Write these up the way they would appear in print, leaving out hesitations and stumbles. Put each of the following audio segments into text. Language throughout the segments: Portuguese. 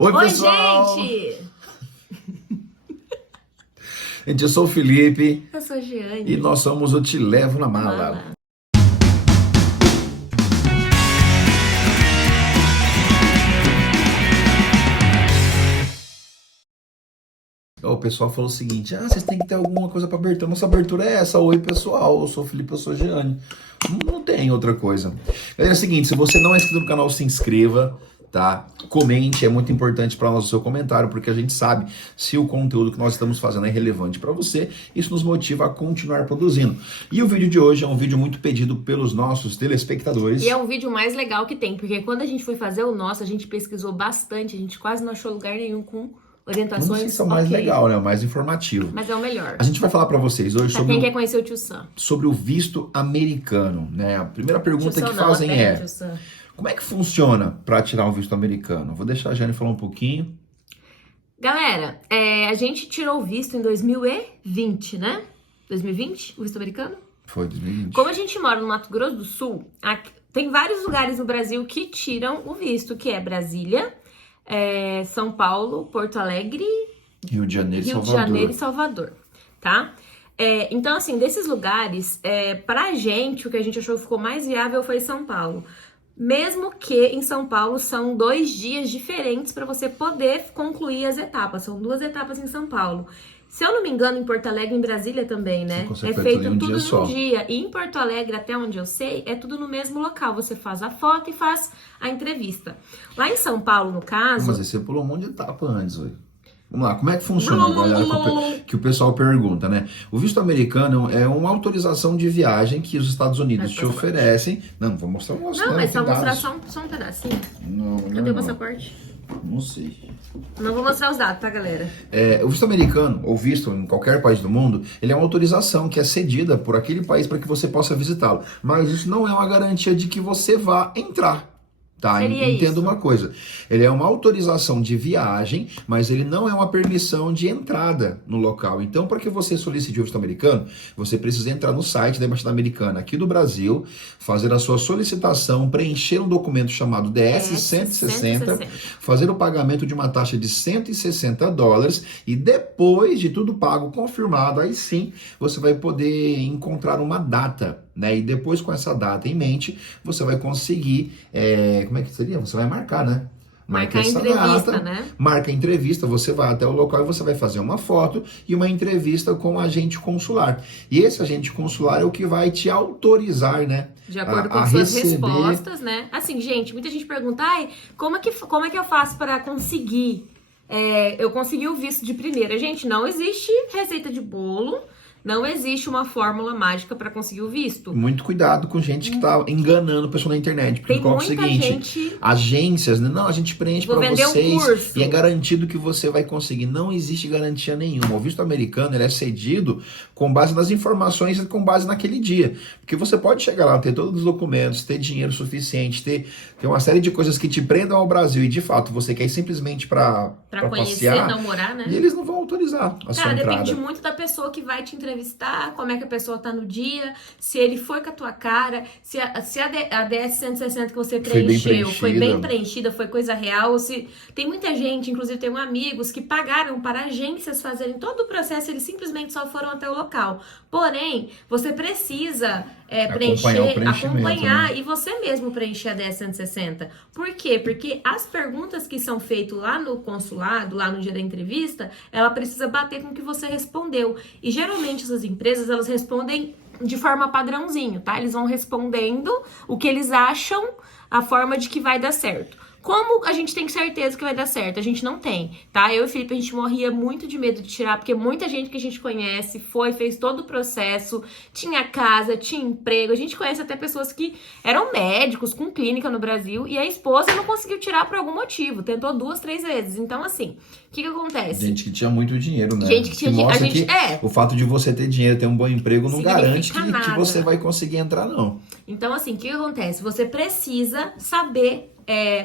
Oi, Oi, pessoal! gente! Gente, eu sou o Felipe Eu sou a e Giane. nós somos o Te Levo na Mala. Mala. O pessoal falou o seguinte: vocês têm que ter alguma coisa para abertura. Nossa abertura é essa. Oi, pessoal, eu sou o Felipe, eu sou a Giane. Não tem outra coisa. Galera, é o seguinte: se você não é inscrito no canal, se inscreva, tá? Comente, é muito importante para nós o seu comentário, porque a gente sabe se o conteúdo que nós estamos fazendo é relevante para você. Isso nos motiva a continuar produzindo. E o vídeo de hoje é um vídeo muito pedido pelos nossos telespectadores. E é o vídeo mais legal que tem, porque quando a gente foi fazer o nosso, a gente pesquisou bastante, a gente quase não achou lugar nenhum com orientações. Não sei se é o mais legal, né? O mais informativo. Mas é o melhor. A gente vai falar para vocês hoje Pra sobre quem quer conhecer o Tio Sam. sobre o visto americano, né? A primeira pergunta Tio Sam que não, fazem até é: Tio Sam. como é que funciona para tirar um visto americano? Vou deixar a Jane falar um pouquinho. Galera, a gente tirou o visto em 2020, né? 2020, o visto americano? Foi 2020. Como a gente mora no Mato Grosso do Sul, tem vários lugares no Brasil que tiram o visto, que é Brasília, São Paulo, Porto Alegre, Rio de Janeiro e Rio de Salvador. Janeiro e Salvador, tá? Então, assim, desses lugares, pra gente, o que a gente achou que ficou mais viável foi São Paulo. Mesmo que em São Paulo são 2 dias diferentes para você poder concluir as etapas. São 2 etapas em São Paulo. Se eu não me engano, em Porto Alegre, em Brasília também, né? Você consegue É fazer feito tudo em um tudo dia só. num dia. E em Porto Alegre, até onde eu sei, é tudo no mesmo local. Você faz a foto e faz a entrevista. Lá em São Paulo, no caso... Mas aí você pulou um monte de etapa antes, oi. Vamos lá, como é que funciona, galera? Que o pessoal pergunta, né? O visto americano é uma autorização de viagem que os Estados Unidos te oferecem. Não vou mostrar o nosso. Não, mas só tem mostrar dados. só um pedacinho. Não, Cadê o não. passaporte? Não sei. Não vou mostrar os dados, tá, galera? O visto americano, ou visto em qualquer país do mundo, ele é uma autorização que é cedida por aquele país para que você possa visitá-lo. Mas isso não é uma garantia de que você vá entrar. Tá, Seria entenda isso. uma coisa, ele é uma autorização de viagem, mas ele não é uma permissão de entrada no local. Então, para que você solicite o visto americano, você precisa entrar no site da Embaixada Americana aqui do Brasil, fazer a sua solicitação, preencher um documento chamado DS-160, fazer o pagamento de uma taxa de $160 e depois de tudo pago, confirmado, aí sim você vai poder encontrar uma data, né? E depois com essa data em mente, você vai conseguir, como é que seria? Você vai marcar, né? Marcar a entrevista, né? Marca a entrevista, você vai até o local e você vai fazer uma foto e uma entrevista com o agente consular. E esse agente consular é o que vai te autorizar, né? De acordo com suas respostas, né? Assim, gente, muita gente pergunta, como é que eu faço para conseguir? Eu consegui o visto de primeira. Gente, não existe receita de bolo. Não existe uma fórmula mágica para conseguir o visto. Muito cuidado com gente que tá enganando o pessoal na internet. Porque Tem coloca o muita seguinte, gente... agências, não, a gente preenche para vocês um curso. e é garantido que você vai conseguir. Não existe garantia nenhuma. O visto americano, ele é cedido com base nas informações e com base naquele dia. Porque você pode chegar lá, ter todos os documentos, ter dinheiro suficiente, ter uma série de coisas que te prendam ao Brasil e de fato você quer ir simplesmente para conhecer, passear, não morar, né? E eles não vão autorizar a sua entrada. Depende muito da pessoa que vai te entrevistar, como é que a pessoa tá no dia, se ele foi com a tua cara, se a DS-160 que você preencheu foi bem preenchida, foi coisa real, ou se... Tem muita gente, inclusive tenho amigos, que pagaram para agências fazerem todo o processo, eles simplesmente só foram até o local. Porém, você precisa acompanhar, né? E você mesmo preencher a DS-160. Por quê? Porque as perguntas que são feitas lá no consulado, lá no dia da entrevista, ela precisa bater com o que você respondeu. E geralmente essas empresas, elas respondem de forma padrãozinho, tá? Eles vão respondendo o que eles acham, a forma de que vai dar certo. Como a gente tem certeza que vai dar certo? A gente não tem, tá? Eu e o Felipe, a gente morria muito de medo de tirar, porque muita gente que a gente conhece fez todo o processo, tinha casa, tinha emprego. A gente conhece até pessoas que eram médicos com clínica no Brasil e a esposa não conseguiu tirar por algum motivo. Tentou 2, 3 vezes. Então, assim, o que acontece? Gente que tinha muito dinheiro, né? Gente que tinha dinheiro. O fato de você ter dinheiro, ter um bom emprego, não garante que você vai conseguir entrar, não. Então, assim, o que acontece? Você precisa saber...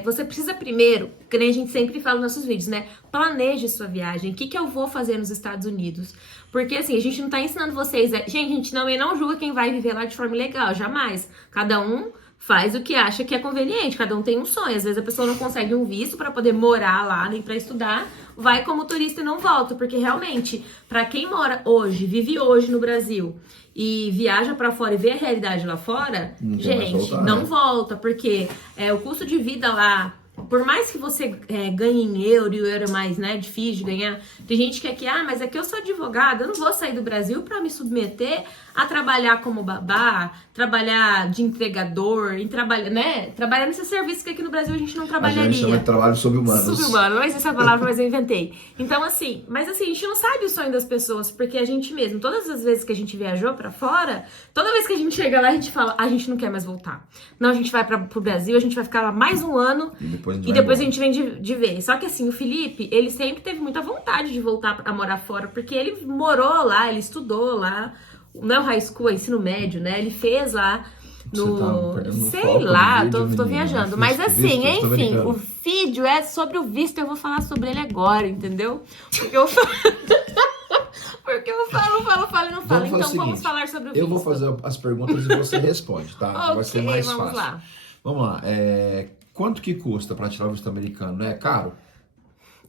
você precisa primeiro, que nem a gente sempre fala nos nossos vídeos, né? Planeje sua viagem. O que eu vou fazer nos Estados Unidos? Porque, assim, a gente não tá ensinando vocês... Gente, a gente não julga quem vai viver lá de forma ilegal, jamais. Cada um faz o que acha que é conveniente, cada um tem um sonho. Às vezes a pessoa não consegue um visto para poder morar lá, nem para estudar, vai como turista e não volta, porque realmente, para quem mora hoje, vive hoje no Brasil e viaja para fora e vê a realidade lá fora, Não quer mais gente, voltar, não né? volta, porque o custo de vida lá, por mais que você ganhe em euro e o euro é mais, né, difícil de ganhar, tem gente que aqui, mas aqui eu sou advogada, eu não vou sair do Brasil para me submeter a trabalhar como babá, trabalhar de entregador, trabalhar nesse serviço que aqui no Brasil a gente não A trabalharia. gente chama de trabalho sobre-humanos. Subhumano, mas essa palavra mas eu inventei. Então, assim, a gente não sabe o sonho das pessoas, porque a gente mesmo, todas as vezes que a gente viajou pra fora, toda vez que a gente chega lá, a gente fala, a gente não quer mais voltar. Não, a gente vai pro Brasil, a gente vai ficar lá mais um ano E depois a gente vem de vez. Só que assim, o Felipe, ele sempre teve muita vontade de voltar a morar fora, porque ele morou lá, ele estudou lá, não é o high school, é ensino médio, né? Ele fez lá sei lá, tô viajando. Mas assim, enfim, o vídeo é sobre o visto, eu vou falar sobre ele agora, entendeu? Porque eu falo. Porque eu falo e não falo. Então vamos falar sobre o visto. Eu vou fazer as perguntas e você responde, tá? Okay, vai ser mais vamos fácil. lá. Vamos lá. Quanto que custa para tirar o visto americano? É caro?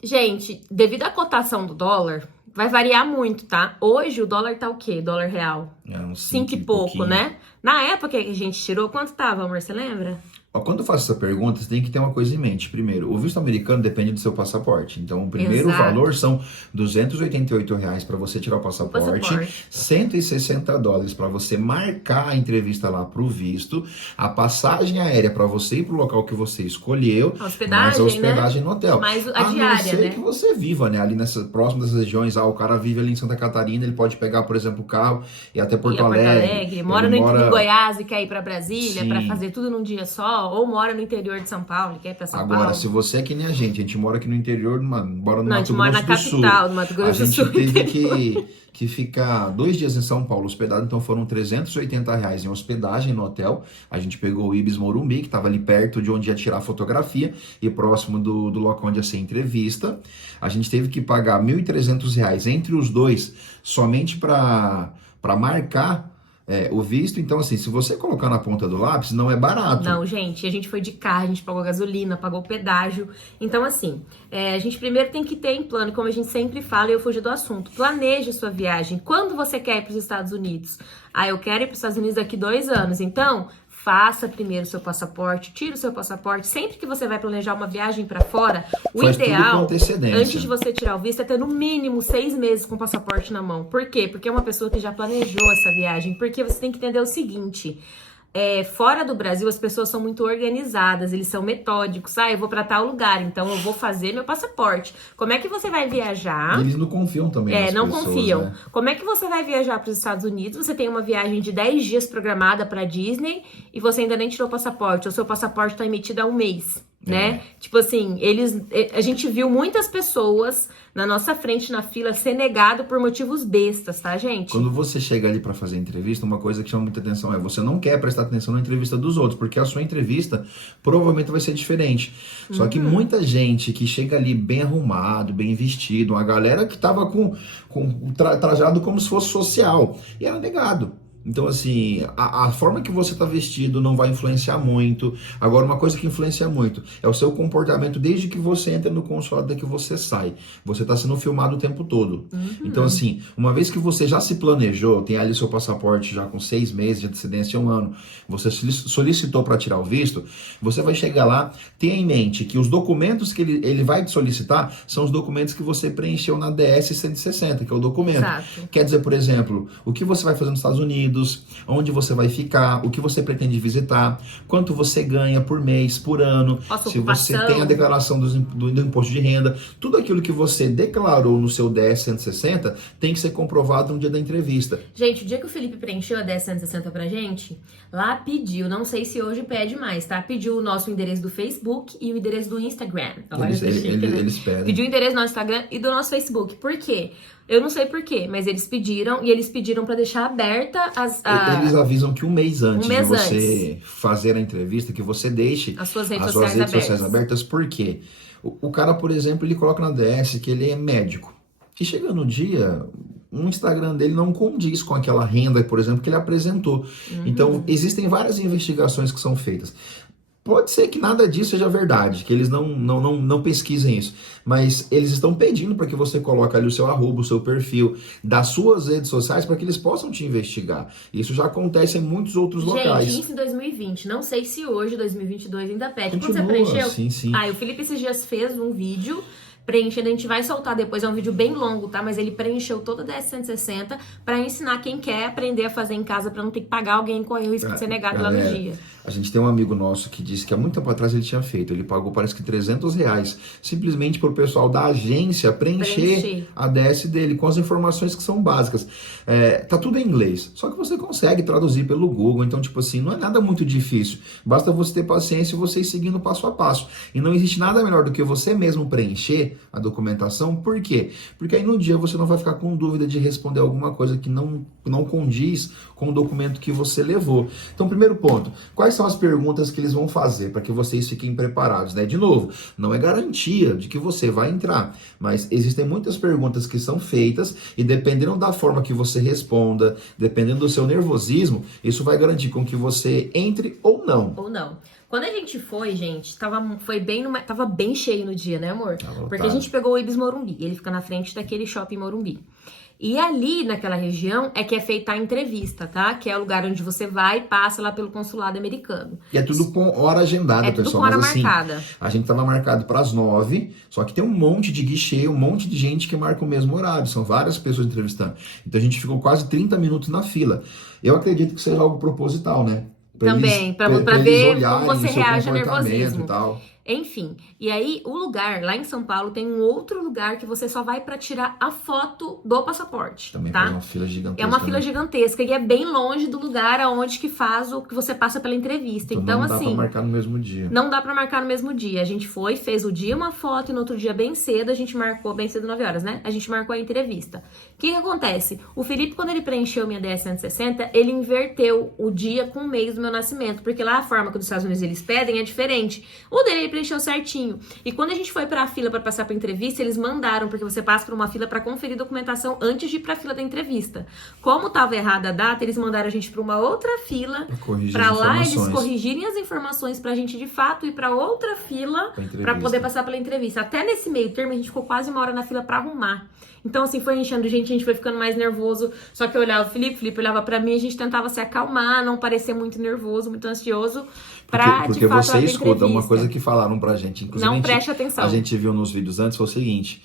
Gente, devido à cotação do dólar, vai variar muito, tá? Hoje o dólar tá o quê? Dólar real? Uns 5 e pouco, né? Na época que a gente tirou, quanto tava, amor? Você lembra? Quando eu faço essa pergunta, você tem que ter uma coisa em mente. Primeiro, o visto americano depende do seu passaporte. Então, o primeiro valor são R$288 para você tirar o passaporte, $160 para você marcar a entrevista lá para o visto, a passagem aérea para você ir para o local que você escolheu, a hospedagem, mais a hospedagem no hotel. Mais a diária, não ser que você viva, né? Ali próximo dessas regiões, o cara vive ali em Santa Catarina, ele pode pegar, por exemplo, o carro e ir até Porto Alegre. Mora no Goiás e quer ir para Brasília para fazer tudo num dia só. Ou mora no interior de São Paulo, quer ir pra São Paulo. Agora, se você é que nem a gente mora aqui no interior, mora no Mato Grosso do Sul. A gente mora na capital do Mato Grosso do Sul. A gente teve que ficar 2 dias em São Paulo hospedado, então foram R$380 em hospedagem no hotel. A gente pegou o Ibis Morumbi, que estava ali perto de onde ia tirar a fotografia e próximo do local onde ia ser a entrevista. A gente teve que pagar R$1.300 entre os dois, somente para marcar o visto. Então, assim, se você colocar na ponta do lápis, não é barato. Não, gente, a gente foi de carro, a gente pagou gasolina, pagou pedágio. Então, assim, a gente primeiro tem que ter em plano, como a gente sempre fala, e eu fugi do assunto, planeje a sua viagem. Quando você quer ir para os Estados Unidos? Eu quero ir para os Estados Unidos daqui 2 anos. Então, faça primeiro o seu passaporte, tire o seu passaporte. Sempre que você vai planejar uma viagem para fora, o ideal, antes de você tirar o visto, é ter no mínimo 6 meses com o passaporte na mão. Por quê? Porque é uma pessoa que já planejou essa viagem. Porque você tem que entender o seguinte... fora do Brasil, as pessoas são muito organizadas, eles são metódicos. Eu vou pra tal lugar, então eu vou fazer meu passaporte. Como é que você vai viajar? Eles não confiam também nas não pessoas, confiam. Né? Como é que você vai viajar para os Estados Unidos? Você tem uma viagem de 10 dias programada pra Disney e você ainda nem tirou o passaporte. O seu passaporte tá emitido há 1 mês. Né? Tipo assim, a gente viu muitas pessoas na nossa frente na fila ser negado por motivos bestas, tá, gente? Quando você chega ali para fazer entrevista, uma coisa que chama muita atenção é você não quer prestar atenção na entrevista dos outros, porque a sua entrevista provavelmente vai ser diferente. Só que muita gente que chega ali bem arrumado, bem vestido, uma galera que tava trajado como se fosse social, e era negado. Então, assim, a forma que você tá vestido não vai influenciar muito. Agora, uma coisa que influencia muito é o seu comportamento desde que você entra no consulado até que você sai. Você tá sendo filmado o tempo todo. Então, assim, uma vez que você já se planejou, tem ali seu passaporte já com 6 meses de antecedência, 1 ano, você solicitou para tirar o visto, você vai chegar lá, tenha em mente que os documentos que ele vai te solicitar são os documentos que você preencheu na DS 160, que é o documento. Exato. Quer dizer, por exemplo, o que você vai fazer nos Estados Unidos, onde você vai ficar, o que você pretende visitar, quanto você ganha por mês, por ano, se você tem a declaração do imposto de renda, tudo aquilo que você declarou no seu DS 160 tem que ser comprovado no dia da entrevista. Gente, o dia que o Felipe preencheu a DS 160 pra gente, lá pediu, não sei se hoje pede mais, tá? Pediu o nosso endereço do Facebook e o endereço do Instagram. Eles pedem. Pediu o endereço do nosso Instagram e do nosso Facebook. Por quê? Eu não sei por quê, mas eles pediram, e eles pediram pra deixar aberta Eles avisam que 1 mês antes de você fazer a entrevista, que você deixe as suas redes sociais abertas. Por quê? O cara, por exemplo, ele coloca na DS que ele é médico. E chega no dia, um Instagram dele não condiz com aquela renda, por exemplo, que ele apresentou. Então, existem várias investigações que são feitas. Pode ser que nada disso seja verdade, que eles não pesquisem isso, mas eles estão pedindo para que você coloque ali o seu arroba, o seu perfil das suas redes sociais para que eles possam te investigar. Isso já acontece em muitos outros locais. Gente, isso em 2020, não sei se hoje, 2022, ainda pede. Quando você Continua, preencheu? sim. O Felipe esses dias fez um vídeo preenchendo, a gente vai soltar depois, é um vídeo bem longo, tá? Mas ele preencheu toda a DS 160 para ensinar quem quer aprender a fazer em casa para não ter que pagar alguém com o risco de ser negado lá no dia. A gente tem um amigo nosso que disse que há muito tempo atrás ele tinha feito. Ele pagou, parece que R$300, simplesmente para o pessoal da agência preencher a DS dele com as informações que são básicas. Tá tudo em inglês, só que você consegue traduzir pelo Google. Então, tipo assim, não é nada muito difícil. Basta você ter paciência e você ir seguindo passo a passo. E não existe nada melhor do que você mesmo preencher a documentação. Por quê? Porque aí no dia você não vai ficar com dúvida de responder alguma coisa que não condiz com o documento que você levou. Então, primeiro ponto, quais são as perguntas que eles vão fazer para que vocês fiquem preparados, né? De novo, não é garantia de que você vai entrar, mas existem muitas perguntas que são feitas e dependendo da forma que você responda, dependendo do seu nervosismo, isso vai garantir com que você entre ou não. Ou não. Quando a gente foi, gente, tava bem cheio no dia, né, amor? Porque a gente pegou o Ibis Morumbi, ele fica na frente daquele shopping Morumbi. E ali, naquela região, é que é feita a entrevista, tá? Que é o lugar onde você vai e passa lá pelo consulado americano. E é tudo com hora agendada, tudo pessoal. Com hora mas assim, marcada. A gente tava marcado para as 9, só que tem um monte de guichê, um monte de gente que marca o mesmo horário. São várias pessoas entrevistando. Então a gente ficou quase 30 minutos na fila. Eu acredito que seja algo proposital, né? Também, pra ver como você reage ao nervosismo. E tal. Enfim, e aí o lugar, lá em São Paulo, tem um outro lugar que você só vai pra tirar a foto do passaporte, também tá? É uma fila gigantesca. É uma fila gigantesca e é bem longe do lugar aonde que faz o que você passa pela entrevista. Então, não dá assim, pra marcar no mesmo dia. Não dá pra marcar no mesmo dia. A gente foi, fez o dia uma foto e no outro dia bem cedo, a gente marcou, bem cedo, 9 horas, né? A gente marcou a entrevista. O que acontece? O Felipe, quando ele preencheu minha DS 160, ele inverteu o dia com o mês do meu nascimento, porque lá a forma que os Estados Unidos eles pedem é diferente. O dele ele preencheu certinho. E quando a gente foi pra fila pra passar pra entrevista, eles mandaram, porque você passa por uma fila pra conferir documentação antes de ir pra fila da entrevista. Como tava errada a data, eles mandaram a gente pra uma outra fila, pra lá eles corrigirem as informações pra gente de fato ir pra outra fila pra poder passar pela entrevista. Até nesse meio termo a gente ficou quase uma hora na fila pra arrumar. Então, assim, foi enchendo gente, a gente foi ficando mais nervoso. Só que eu olhava o Felipe olhava pra mim, a gente tentava se acalmar, não parecer muito nervoso, muito ansioso. Porque você escuta uma coisa que falaram pra gente. Inclusive, não preste atenção. A gente viu nos vídeos antes, foi o seguinte.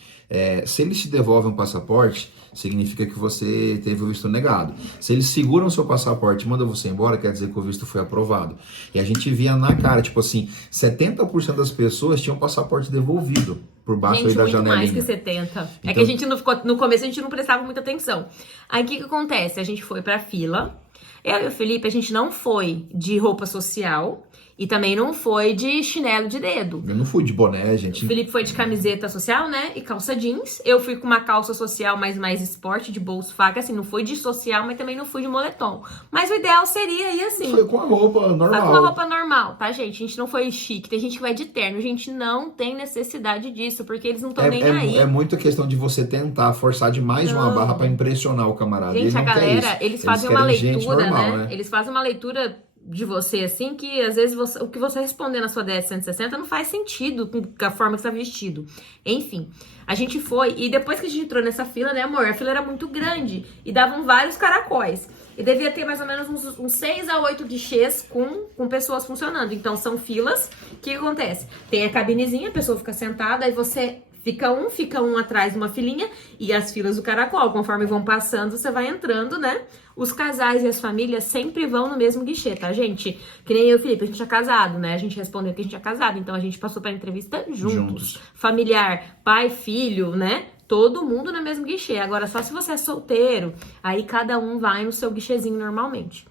Se eles te devolvem um passaporte, significa que você teve o visto negado. Se eles seguram o seu passaporte e mandam você embora, quer dizer que o visto foi aprovado. E a gente via na cara, tipo assim, 70% das pessoas tinham passaporte devolvido por baixo aí da janelinha. Mais que 70. Então, é que a gente não ficou, no começo a gente não prestava muita atenção. Aí o que acontece? A gente foi pra fila. Eu e o Felipe, a gente não foi de roupa social e também não foi de chinelo de dedo. Eu não fui de boné, gente. O Felipe foi de camiseta social, né? E calça jeans. Eu fui com uma calça social, mas mais esporte, de bolso faca. Assim, não fui de social, mas também não fui de moletom. Mas o ideal seria ir assim. Foi com a roupa normal. Com uma roupa normal, tá, gente? A gente não foi chique. Tem gente que vai de terno. A gente não tem necessidade disso, porque eles não estão nem aí. É muito questão de você tentar forçar demais uma barra pra impressionar o camarada. Gente, a galera, eles fazem uma leitura, normal, né? Eles fazem uma leitura de você, assim, que às vezes o que você responder na sua DS 160 não faz sentido com a forma que você tá vestido. Enfim, a gente foi, e depois que a gente entrou nessa fila, né, amor, a fila era muito grande e davam vários caracóis. E devia ter mais ou menos uns 6 a 8 guichês com pessoas funcionando. Então, são filas. O que acontece? Tem a cabinezinha, a pessoa fica sentada, aí você fica um atrás de uma filinha e as filas do caracol. Conforme vão passando, você vai entrando, né? Os casais e as famílias sempre vão no mesmo guichê, tá, gente? Que nem eu e o Felipe, a gente é casado, né? A gente respondeu que a gente é casado, então a gente passou pra entrevista juntos. Familiar, pai, filho, né? Todo mundo no mesmo guichê. Agora, só se você é solteiro, aí cada um vai no seu guichezinho normalmente.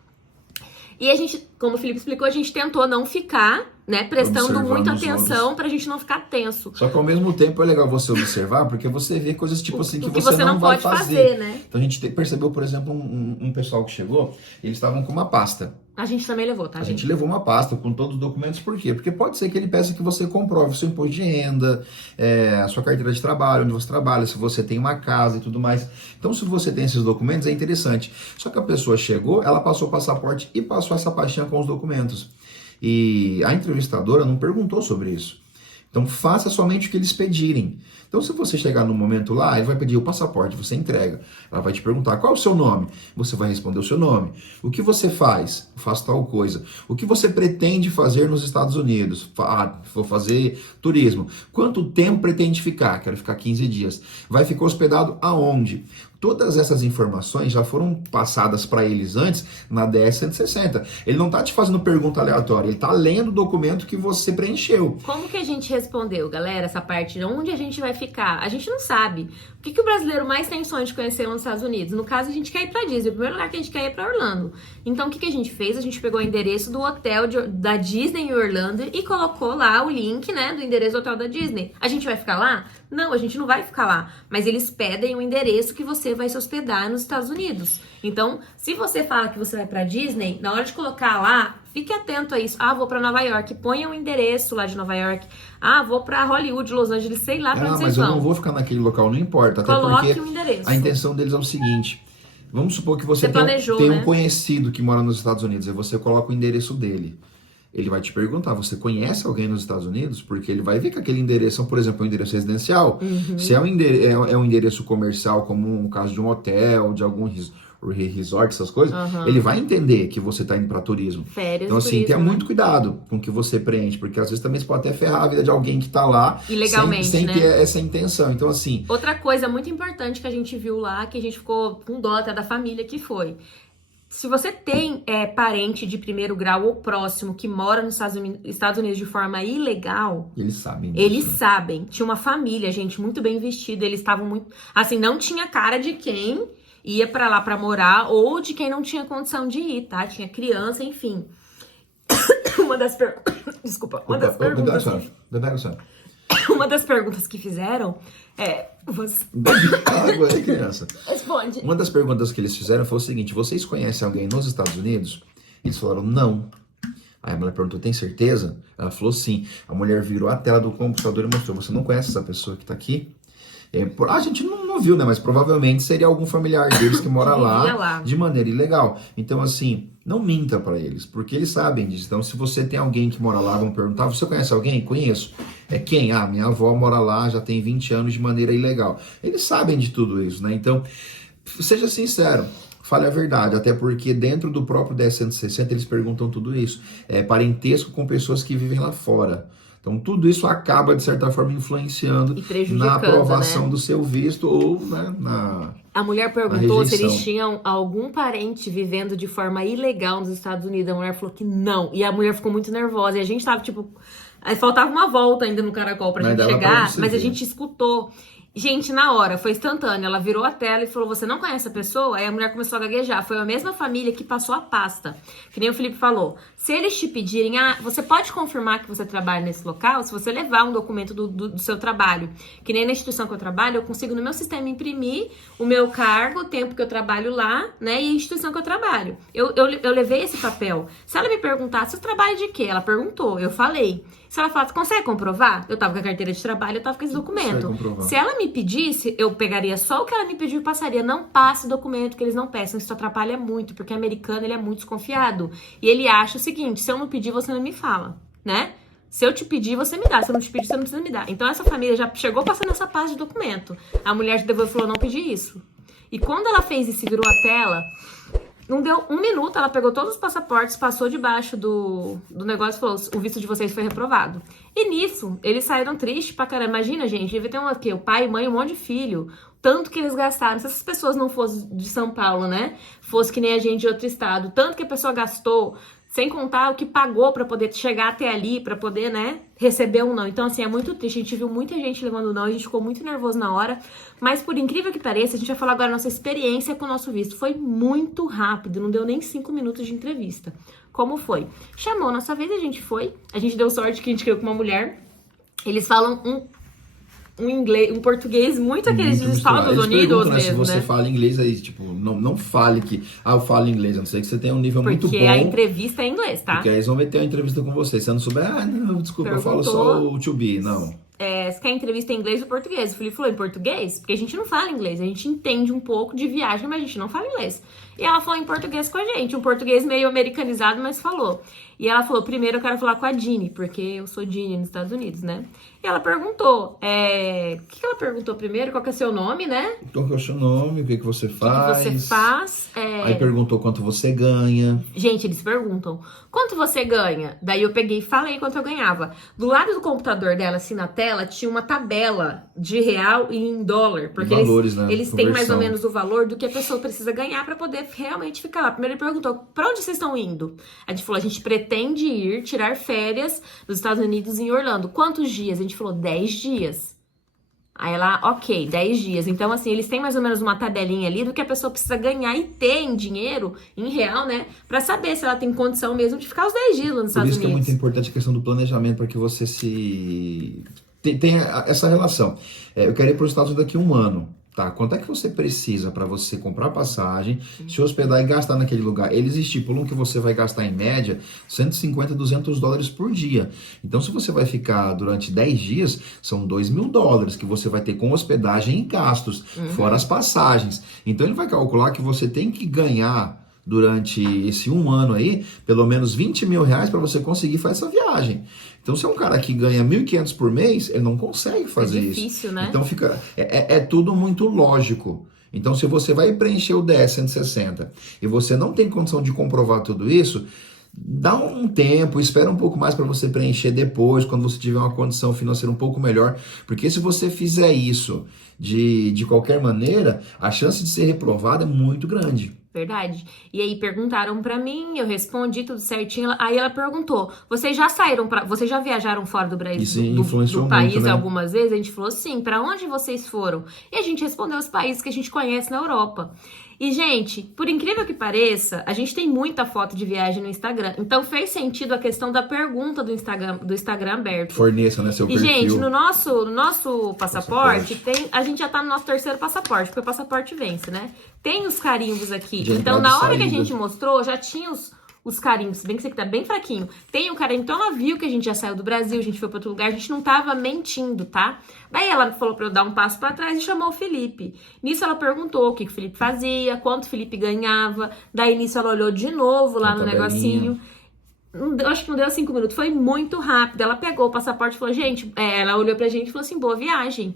E a gente como o Felipe explicou, a gente tentou não ficar, né, prestando Observando muita os atenção outros. pra gente não ficar tenso. Só que ao mesmo tempo é legal você observar, porque você vê coisas tipo assim O que você não vai pode fazer. né? Então a gente percebeu, por exemplo, um pessoal que chegou, eles estavam com uma pasta. A gente também levou, tá, A gente? gente levou uma pasta com todos os documentos, por quê? Porque pode ser que ele peça que você comprove o seu imposto de renda, a sua carteira de trabalho, onde você trabalha, se você tem uma casa e tudo mais. Então, se você tem esses documentos, é interessante. Só que a pessoa chegou, ela passou o passaporte e passou essa pastinha com os documentos. E a entrevistadora não perguntou sobre isso. Então, faça somente o que eles pedirem. Então, se você chegar no momento lá, ele vai pedir o passaporte, você entrega. Ela vai te perguntar qual é o seu nome. Você vai responder o seu nome. O que você faz? Eu faço tal coisa. O que você pretende fazer nos Estados Unidos? Vou fazer turismo. Quanto tempo pretende ficar? Quero ficar 15 dias. Vai ficar hospedado aonde? Todas essas informações já foram passadas para eles antes na DS 160. Ele não está te fazendo pergunta aleatória, ele está lendo o documento que você preencheu. Como que a gente respondeu, galera, essa parte de onde a gente vai ficar? A gente não sabe. O que o brasileiro mais tem sonho de conhecer lá nos Estados Unidos? No caso, a gente quer ir pra Disney. O primeiro lugar que a gente quer ir é pra Orlando. Então, o que a gente fez? A gente pegou o endereço do hotel da Disney em Orlando e colocou lá o link, né, do endereço do hotel da Disney. A gente vai ficar lá? Não, a gente não vai ficar lá. Mas eles pedem o endereço que você vai se hospedar nos Estados Unidos. Então, se você fala que você vai pra Disney, na hora de colocar lá, fique atento a isso. Vou pra Nova York. Ponha o endereço lá de Nova York. Vou pra Hollywood, Los Angeles, sei lá pra onde vocês mas eu vão. não vou ficar naquele local, não importa. Até Coloque porque o endereço. a intenção deles é o seguinte. Vamos supor que você planejou, tem né? um conhecido que mora nos Estados Unidos. E você coloca o endereço dele. Ele vai te perguntar, você conhece alguém nos Estados Unidos? Porque ele vai ver que aquele endereço, por exemplo, é um endereço residencial. Se é um endereço comercial, como no caso de um hotel, de algum resort, essas coisas, ele vai entender que você está indo para turismo. Férias, então, assim, turismo, tenha né? muito cuidado com o que você preenche, porque às vezes também você pode até ferrar a vida de alguém que está lá Ilegalmente, sem né? ter essa intenção. Então, assim, Outra coisa muito importante que a gente viu lá, que a gente ficou com dó até da família, que foi... Se você tem parente de primeiro grau ou próximo que mora nos Estados Unidos de forma ilegal, eles sabem disso, eles né? sabem. Tinha uma família, gente, muito bem vestida. Eles estavam muito... Assim, não tinha cara de quem ia pra lá pra morar ou de quem não tinha condição de ir, tá? Tinha criança, enfim. Desculpa. Uma das perguntas que fizeram Bebe água aí, criança. Responde. Uma das perguntas que eles fizeram foi o seguinte: vocês conhecem alguém nos Estados Unidos? Eles falaram não. Aí a mulher perguntou, tem certeza? Ela falou sim. A mulher virou a tela do computador e mostrou, você não conhece essa pessoa que tá aqui? A gente não viu, né? Mas provavelmente seria algum familiar deles que mora lá de maneira ilegal. Então, assim, não minta pra eles, porque eles sabem disso. Então, se você tem alguém que mora lá, vão perguntar, você conhece alguém? Conheço. Quem? Minha avó mora lá, já tem 20 anos de maneira ilegal. Eles sabem de tudo isso, né? Então, seja sincero. Fale a verdade, até porque dentro do próprio DS 160 eles perguntam tudo isso. Parentesco com pessoas que vivem lá fora. Então, tudo isso acaba, de certa forma, influenciando na aprovação, né, do seu visto ou, né, A mulher perguntou se eles tinham algum parente vivendo de forma ilegal nos Estados Unidos. A mulher falou que não. E a mulher ficou muito nervosa. E a gente tava, tipo... Aí faltava uma volta ainda no caracol pra gente chegar, mas a gente escutou. Gente, na hora, foi instantâneo. Ela virou a tela e falou, você não conhece a pessoa? Aí a mulher começou a gaguejar. Foi a mesma família que passou a pasta. Que nem o Felipe falou. Se eles te pedirem, você pode confirmar que você trabalha nesse local? Se você levar um documento do seu trabalho. Que nem na instituição que eu trabalho, eu consigo no meu sistema imprimir o meu cargo, o tempo que eu trabalho lá, né? E a instituição que eu trabalho. Eu levei esse papel. Se ela me perguntar, você trabalha de quê? Ela perguntou, eu falei. Se ela falasse, consegue comprovar? Eu tava com a carteira de trabalho, eu tava com esse documento. Se ela me pedisse, eu pegaria só o que ela me pediu e passaria. Não passe documento que eles não peçam. Isso atrapalha muito, porque o americano, ele é muito desconfiado. E ele acha o seguinte, se eu não pedir, você não me fala, né? Se eu te pedir, você me dá. Se eu não te pedir, você não precisa me dar. Então, essa família já chegou passando essa pasta de documento. A mulher devolveu e falou, não pedi isso. E quando ela fez isso e virou a tela... Não deu um minuto, ela pegou todos os passaportes, passou debaixo do negócio e falou, o visto de vocês foi reprovado. E nisso, eles saíram tristes pra caramba. Imagina, gente, devia ter o pai, mãe, um monte de filho. Tanto que eles gastaram. Se essas pessoas não fossem de São Paulo, né? Fosse que nem a gente de outro estado. Tanto que a pessoa gastou Sem contar o que pagou pra poder chegar até ali, pra poder, né, receber um não. Então, assim, é muito triste. A gente viu muita gente levando não, a gente ficou muito nervoso na hora. Mas, por incrível que pareça, a gente vai falar agora a nossa experiência com o nosso visto. Foi muito rápido, não deu nem 5 minutos de entrevista. Como foi? Chamou nossa vez, a gente foi. A gente deu sorte que a gente caiu com uma mulher. Eles falam um inglês, um português muito aqueles dos Estados Unidos mesmo, se você né? fala inglês aí, tipo, não fale que, eu falo inglês, a não ser que você tenha um nível muito bom. Porque a entrevista é em inglês, tá? Porque aí eles vão meter uma entrevista com você. Se você não souber, não, desculpa, eu falo só o to be, não. Você quer entrevista em inglês ou português? O Felipe falou em português, porque a gente não fala inglês. A gente entende um pouco de viagem, mas a gente não fala inglês. E ela falou em português com a gente, um português meio americanizado, mas falou. E ela falou, primeiro eu quero falar com a Dini, porque eu sou Dini nos Estados Unidos, né? E ela perguntou, o que ela perguntou primeiro? Qual que é o seu nome, né? Qual que é o seu nome? O que você faz? O que você faz? Aí perguntou quanto você ganha. Gente, eles perguntam, quanto você ganha? Daí eu peguei e falei quanto eu ganhava. Do lado do computador dela, assim, na tela, tinha uma tabela de real e em dólar. Porque valores, eles têm mais ou menos o valor do que a pessoa precisa ganhar pra poder realmente ficar lá. Primeiro ele perguntou, pra onde vocês estão indo? A gente falou, a gente pretende ir tirar férias dos Estados Unidos em Orlando. Quantos dias? A gente falou, 10 dias. Aí ela, ok, 10 dias. Então, assim, eles têm mais ou menos uma tabelinha ali do que a pessoa precisa ganhar e ter em dinheiro, em real, né? Pra saber se ela tem condição mesmo de ficar os 10 dias lá nos Estados Unidos. Por isso que é muito importante a questão do planejamento, para que você tenha essa relação. Eu quero ir para os Estados Unidos daqui a um ano. Tá, quanto é que você precisa para você comprar passagem, se hospedar e gastar naquele lugar? Eles estipulam que você vai gastar em média 150, 200 dólares por dia. Então, se você vai ficar durante 10 dias, são 2 mil dólares que você vai ter com hospedagem e gastos, fora as passagens. Então, ele vai calcular que você tem que ganhar durante esse um ano aí, pelo menos 20 mil reais para você conseguir fazer essa viagem. Então, se é um cara que ganha 1.500 por mês, ele não consegue fazer isso. É difícil, né? Então, é tudo muito lógico. Então, se você vai preencher o DS 160 e você não tem condição de comprovar tudo isso, dá um tempo, espera um pouco mais para você preencher depois, quando você tiver uma condição financeira um pouco melhor. Porque se você fizer isso de qualquer maneira, a chance de ser reprovado é muito grande. Verdade. E aí perguntaram pra mim, eu respondi tudo certinho. Aí ela perguntou: vocês já viajaram fora do Brasil, Isso influenciou do país muito, né? algumas vezes? A gente falou sim. Pra onde vocês foram? E a gente respondeu os países que a gente conhece na Europa. E, gente, por incrível que pareça, a gente tem muita foto de viagem no Instagram. Então fez sentido a questão da pergunta do Instagram aberto. Forneça, né, seu perfil. E, gente, no nosso passaporte, a gente já tá no nosso terceiro passaporte, porque o passaporte vence, né? Tem os carimbos aqui. Então, na hora que a gente mostrou, já tinha os carimbos, se bem que esse aqui tá bem fraquinho. Tem o carimbo, então ela viu que a gente já saiu do Brasil, a gente foi pra outro lugar, a gente não tava mentindo, tá? Daí ela falou pra eu dar um passo pra trás e chamou o Felipe. Nisso ela perguntou o que o Felipe fazia, quanto o Felipe ganhava. Daí nisso ela olhou de novo lá no negocinho. Acho que não deu 5 minutos, foi muito rápido. Ela pegou o passaporte e falou, gente, ela olhou pra gente e falou assim, boa viagem.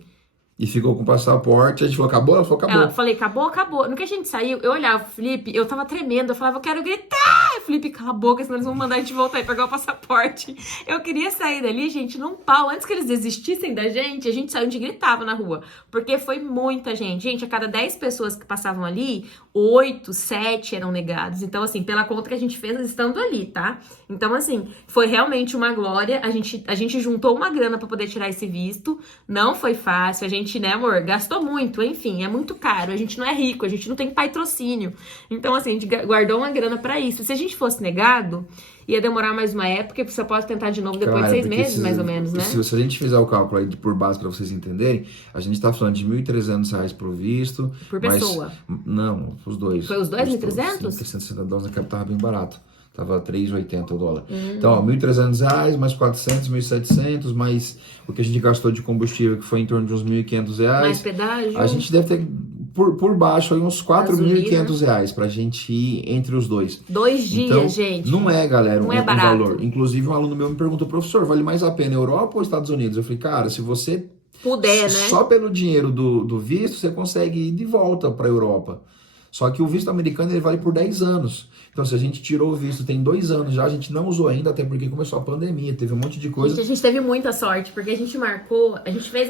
E ficou com o passaporte, a gente falou, acabou? Ela falou, acabou. Eu falei, acabou. No que a gente saiu, eu olhava o Felipe, eu tava tremendo, eu falava, eu quero gritar! Felipe, cala a boca, senão eles vão mandar a gente voltar e pegar o passaporte. Eu queria sair dali, gente, num pau. Antes que eles desistissem da gente, a gente saiu, a gente gritava na rua. Porque foi muita gente. Gente, a cada 10 pessoas que passavam ali, 8, 7 eram negados. Então, assim, pela conta que a gente fez estando ali, tá? Então, assim, foi realmente uma glória. A gente juntou uma grana pra poder tirar esse visto. Não foi fácil. A gente, né, amor, gastou muito. Enfim, é muito caro. A gente não é rico, a gente não tem patrocínio. Então, assim, a gente guardou uma grana pra isso. Se a gente fosse negado, ia demorar mais uma época e você pode tentar de novo depois de 6 meses, mais ou menos, né? Se a gente fizer o cálculo aí por base pra vocês entenderem, a gente tá falando de R$1.300 pro visto. Por pessoa? Não, os dois. Foi os dois, 1.300? Porque 160 dólares naquela tava bem barato. Tava R$3,80 o dólar. Então, ó, R$1.300, mais 400, 1.700, mais o que a gente gastou de combustível, que foi em torno de uns R$1.500. Mais pedágio. A gente deve ter, por baixo, aí uns R$4.500 pra gente ir entre os dois. 2 dias, então, gente. Não é, galera, não é barato. valor. Inclusive, um aluno meu me perguntou, professor, vale mais a pena Europa ou Estados Unidos? Eu falei, cara, se você puder, né? Só pelo dinheiro do visto, você consegue ir de volta pra Europa. Só que o visto americano, ele vale por 10 anos. Então, se a gente tirou o visto tem 2 anos já, a gente não usou ainda, até porque começou a pandemia, teve um monte de coisa. A gente teve muita sorte, porque a gente marcou, a gente fez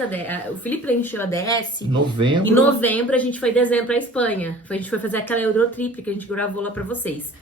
o Felipe preencheu a DS. Em novembro. Em novembro, a gente foi em dezembro pra Espanha. A gente foi fazer aquela Eurotrip que a gente gravou lá pra vocês.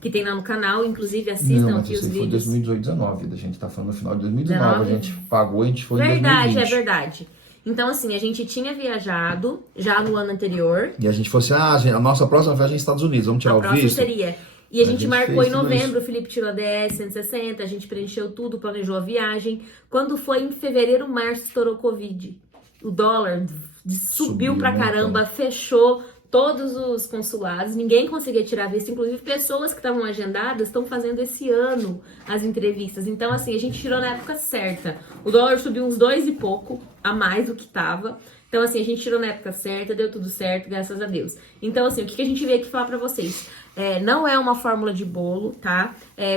que tem lá no canal, inclusive assistam Não, mas aqui os esse foi vídeos. 2018, 19, a gente tá falando no final de 2019, a gente pagou, a gente foi em Verdade, 2020. é verdade. Então, assim, a gente tinha viajado já no ano anterior. E a gente falou assim, a nossa próxima viagem é nos Estados Unidos, vamos tirar A o próxima visto? seria. E a gente marcou fez em tudo novembro, isso. o Felipe tirou a DS 160, a gente preencheu tudo, planejou a viagem. Quando foi em fevereiro, março, estourou Covid. O dólar subiu pra caramba, fechou todos os consulados, ninguém conseguia tirar visto, inclusive pessoas que estavam agendadas estão fazendo esse ano as entrevistas. Então, assim, a gente tirou na época certa. O dólar subiu uns 2 e pouco a mais do que tava. Então, assim, a gente tirou na época certa, deu tudo certo, graças a Deus. Então, assim, o que a gente veio aqui falar pra vocês? Não é uma fórmula de bolo, tá?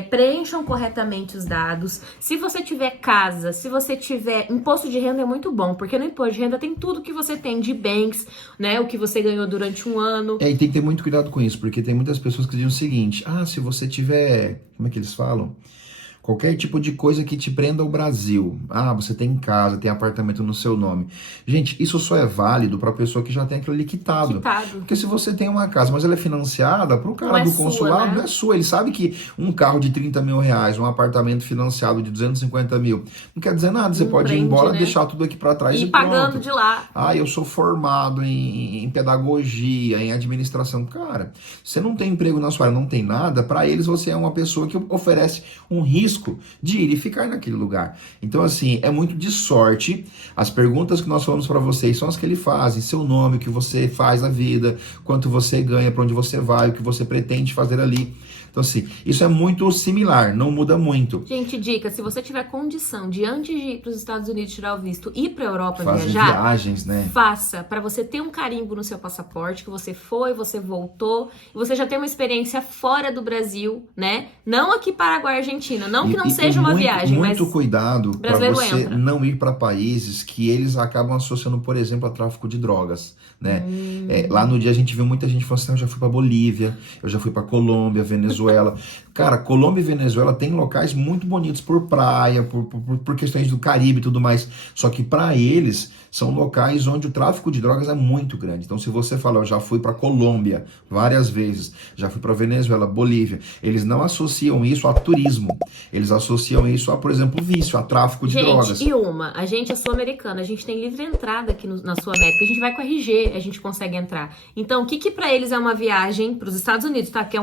Preencham corretamente os dados. Se você tiver casa, se você tiver... Imposto de renda é muito bom, porque no imposto de renda tem tudo que você tem de bens, né? O que você ganhou durante um ano. E tem que ter muito cuidado com isso, porque tem muitas pessoas que dizem o seguinte, se você tiver... Como é que eles falam? Qualquer tipo de coisa que te prenda ao Brasil. Você tem casa, tem apartamento no seu nome. Gente, isso só é válido para a pessoa que já tem aquilo ali quitado. Porque se você tem uma casa, mas ela é financiada, para o cara do consulado, né? Não é sua. Ele sabe que um carro de 30 mil reais, um apartamento financiado de 250 mil, não quer dizer nada. Você pode ir embora, né? Deixar tudo aqui para trás e pagando pronto. de lá. Eu sou formado em pedagogia, em administração. Cara, você não tem emprego na sua área, não tem nada, para eles você é uma pessoa que oferece um risco de ir e ficar naquele lugar. Então, assim, é muito de sorte. As perguntas que nós falamos para vocês são as que ele faz, seu nome, o que você faz na vida, quanto você ganha, para onde você vai, o que você pretende fazer ali. Então, assim, isso é muito similar, não muda muito. Gente, dica, se você tiver condição de, antes de ir para os Estados Unidos tirar o visto, ir para a Europa viajar, viagens, né? Faça, para você ter um carimbo no seu passaporte, que você foi, você voltou, e você já tem uma experiência fora do Brasil, né? Não aqui Paraguai, Argentina, não que não seja uma viagem, mas... Muito cuidado para você não ir para países que eles acabam associando, por exemplo, a tráfico de drogas, né? Lá no dia a gente viu muita gente falando assim, eu já fui para Bolívia, eu já fui para Colômbia, Venezuela. Cara, Colômbia e Venezuela tem locais muito bonitos por praia, por questões do Caribe e tudo mais. Só que para eles são locais onde o tráfico de drogas é muito grande. Então, se você fala, eu já fui para Colômbia várias vezes, já fui para Venezuela, Bolívia, eles não associam isso a turismo. Eles associam isso a, por exemplo, vício, a tráfico de drogas. Gente, a gente é sul-americana, a gente tem livre entrada aqui na Sul-América, a gente vai com RG, a gente consegue entrar. Então, o que para eles é uma viagem para os Estados Unidos, tá? Que é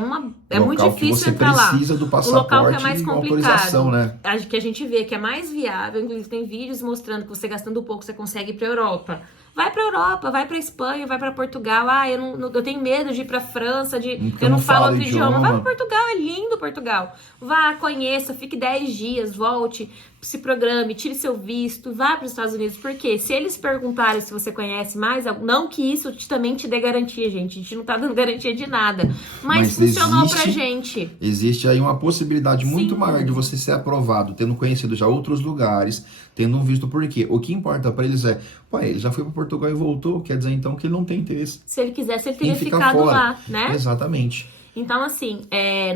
muito difícil entrar lá. Precisa do passaporte, o local que é mais complicado, né? Que a gente vê que é mais viável, inclusive tem vídeos mostrando que você gastando pouco você consegue ir para Europa. Vai para Europa, vai para Espanha, vai para Portugal. Eu tenho medo de ir para França, eu não falo outro idioma. Vai para Portugal, é lindo Portugal. Vá, conheça, fique 10 dias, volte, se programe, tire seu visto, vá para os Estados Unidos. Porque se eles perguntarem se você conhece mais, não que isso também te dê garantia, gente. A gente não tá dando garantia de nada. Mas funcionou pra gente. Existe aí uma possibilidade muito maior de você ser aprovado, tendo conhecido já outros lugares, tendo um visto. Por quê? O que importa pra eles ele já foi pra Portugal e voltou, quer dizer então que ele não tem interesse. Se ele quisesse, ele teria ficado lá, né? Exatamente. Então, assim,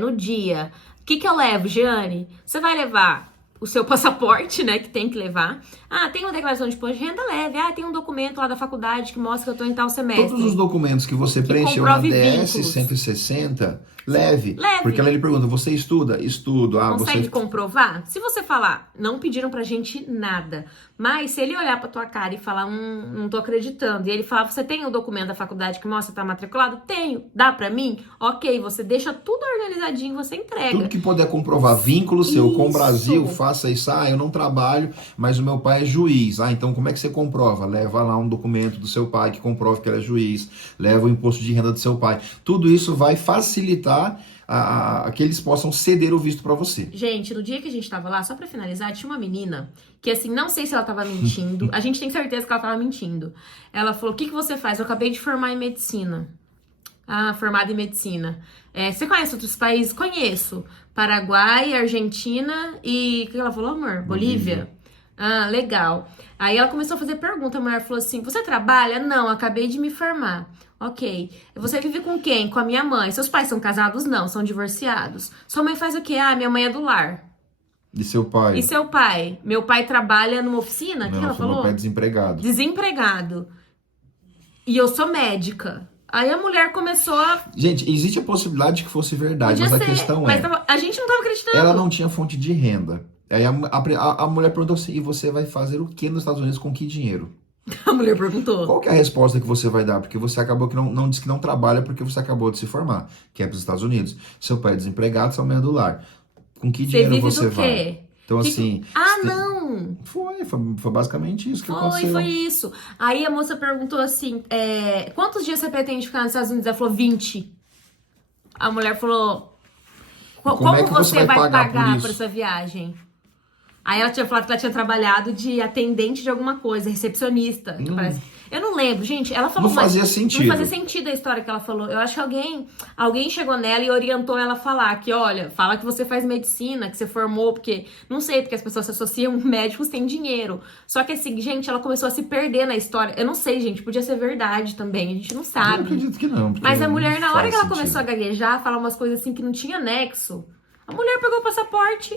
no dia, o que eu levo, Giane? Você vai levar o seu passaporte, né, que tem que levar. Tem uma declaração de imposto de renda, leve. Tem um documento lá da faculdade que mostra que eu tô em tal semestre. Todos os documentos que você preencheu na DS 160, leve. Porque ela pergunta, você estuda? Estudo. Consegue comprovar? Se você falar, não pediram pra gente nada, mas se ele olhar pra tua cara e falar, não tô acreditando, e ele falar, você tem o documento da faculdade que mostra que tá matriculado? Tenho. Dá pra mim? Ok, você deixa tudo organizadinho, você entrega. Tudo que puder comprovar vínculo seu com o Brasil, faça isso. Eu não trabalho, mas o meu pai é juiz. Então como é que você comprova? Leva lá um documento do seu pai que comprove que ele é juiz. Leva o imposto de renda do seu pai. Tudo isso vai facilitar que eles possam ceder o visto pra você. Gente, no dia que a gente tava lá, só pra finalizar, tinha uma menina que, assim, não sei se ela tava mentindo. A gente tem certeza que ela tava mentindo. Ela falou, o que você faz? Eu acabei de formar em medicina. Formada em medicina. Você conhece outros países? Conheço. Paraguai, Argentina e... O que ela falou, amor? Bolívia? Legal. Aí ela começou a fazer pergunta. A mulher falou assim, você trabalha? Não, acabei de me formar. Ok. Você vive com quem? Com a minha mãe. Seus pais são casados? Não, são divorciados. Sua mãe faz o quê? Minha mãe é do lar. E seu pai? E seu pai? Meu pai trabalha numa oficina? O que ela falou? Meu pai é desempregado. Desempregado. E eu sou médica. Aí a mulher começou a... Gente, existe a possibilidade de que fosse verdade, Podia mas a ser, questão mas é, a gente não tava acreditando. ela não tinha fonte de renda. Aí a mulher perguntou assim, e você vai fazer o que nos Estados Unidos com que dinheiro? A mulher perguntou. Qual que é a resposta que você vai dar? Porque você acabou que não disse que não trabalha porque você acabou de se formar, que é para os Estados Unidos. Seu pai é desempregado, sua mãe é do lar. Com que dinheiro vive você do vai? quê? Então, assim... Ah, você tem- não! Foi basicamente isso que aconteceu. Foi isso. Aí a moça perguntou assim, quantos dias você pretende ficar nos Estados Unidos? Ela falou 20. A mulher falou, como é que você vai pagar por isso? por essa viagem? Aí ela tinha falado que ela tinha trabalhado de atendente de alguma coisa, recepcionista. Que parece. Eu não lembro, gente. Ela falou Não fazia sentido. Não fazia sentido a história que ela falou. Eu acho que alguém chegou nela e orientou ela a falar que, olha, fala que você faz medicina, que você formou, porque não sei, porque as pessoas se associam, médicos têm dinheiro. Só que assim, gente, ela começou a se perder na história. Eu não sei, gente, podia ser verdade também, a gente não Eu sabe. acredito que não. Mas a mulher, na hora que ela sentido. começou a gaguejar, falar umas coisas assim que não tinha nexo, a mulher pegou o passaporte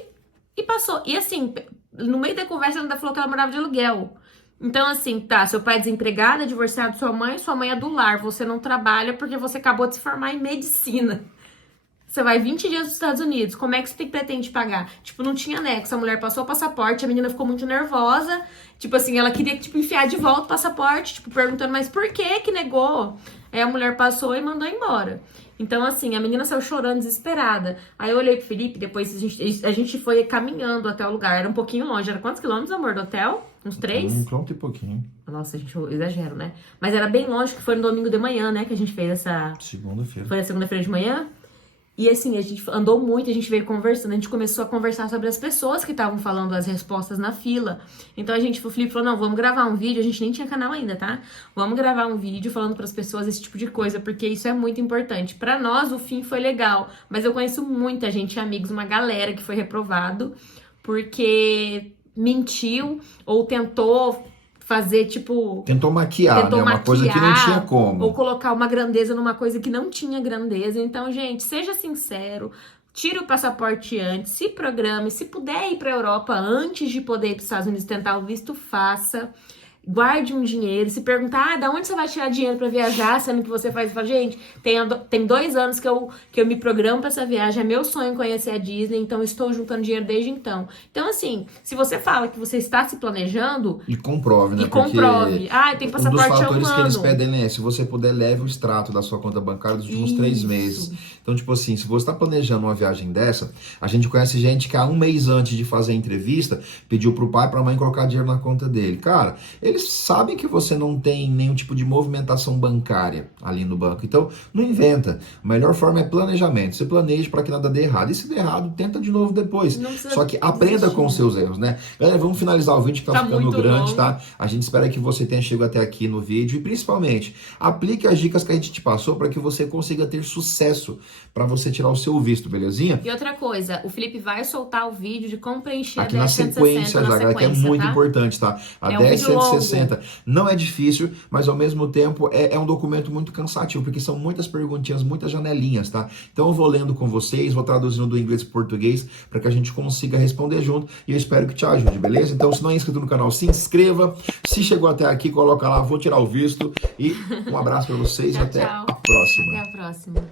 e passou. E assim, no meio da conversa, ela ainda falou que ela morava de aluguel. Então, assim, tá, seu pai é desempregado, é divorciado de sua mãe é do lar. Você não trabalha porque você acabou de se formar em medicina. Você vai 20 dias dos Estados Unidos, como é que você pretende pagar? Tipo, não tinha nexo, a mulher passou o passaporte, a menina ficou muito nervosa. Tipo assim, ela queria, tipo, enfiar de volta o passaporte, tipo, perguntando, mas por que negou? Aí a mulher passou e mandou embora. Então, assim, a menina saiu chorando, desesperada. Aí eu olhei pro Felipe, depois a gente foi caminhando até o lugar. Era um pouquinho longe. Era quantos quilômetros, amor, do hotel? Uns 3? Quilômetro e pouquinho. Nossa, gente, eu exagero, né? Mas era bem longe, que foi no domingo de manhã, né? Que a gente fez essa... Segunda-feira. Foi na segunda-feira de manhã. E assim, a gente andou muito, a gente veio conversando, a gente começou a conversar sobre as pessoas que estavam falando as respostas na fila. Então o Felipe falou, não, vamos gravar um vídeo, a gente nem tinha canal ainda, tá? Vamos gravar um vídeo falando pras pessoas esse tipo de coisa, porque isso é muito importante. Pra nós, o fim foi legal, mas eu conheço muita gente, amigos, uma galera que foi reprovado, porque mentiu ou tentou fazer, tipo... Tentou maquiar, né? Uma coisa que não tinha como. Ou colocar uma grandeza numa coisa que não tinha grandeza. Então, gente, seja sincero, tire o passaporte antes, se programe. Se puder ir pra Europa antes de poder ir pros Estados Unidos tentar o visto, faça. Guarde um dinheiro. Se perguntar, da onde você vai tirar dinheiro pra viajar, sendo que você faz... Fala, gente, tem 2 anos que eu me programo pra essa viagem. É meu sonho conhecer a Disney, então estou juntando dinheiro desde então. Então, assim, se você fala que você está se planejando... E comprove, né? E comprove. Tem passaporte há dos um fatores que eles ano. pedem é, se você puder, leve o extrato da sua conta bancária dos últimos 3 meses. Então, tipo assim, se você está planejando uma viagem dessa, a gente conhece gente que há 1 mês antes de fazer a entrevista, pediu pro pai e pra mãe colocar dinheiro na conta dele. Cara, eles sabem que você não tem nenhum tipo de movimentação bancária ali no banco. Então, não inventa. A melhor forma é planejamento. Você planeja para que nada dê errado. E se der errado, tenta de novo depois. Só que aprenda com os seus erros, né? Galera, vamos finalizar o vídeo que tá ficando muito grande, longo. tá? A gente espera que você tenha chegado até aqui no vídeo e, principalmente, aplique as dicas que a gente te passou para que você consiga ter sucesso para você tirar o seu visto, belezinha? E outra coisa, o Felipe vai soltar o vídeo de como preencher Aqui a na 10 sequência já, galera, que é muito tá? importante, tá? A É um vídeo longo. 10.160 não é difícil, mas ao mesmo tempo é um documento muito cansativo, porque são muitas perguntinhas, muitas janelinhas, tá? Então eu vou lendo com vocês, vou traduzindo do inglês para português, para que a gente consiga responder junto, e eu espero que te ajude, beleza? Então, se não é inscrito no canal, se inscreva. Se chegou até aqui, coloca lá, vou tirar o visto, e um abraço para vocês e até Tchau. a próxima. Até a próxima.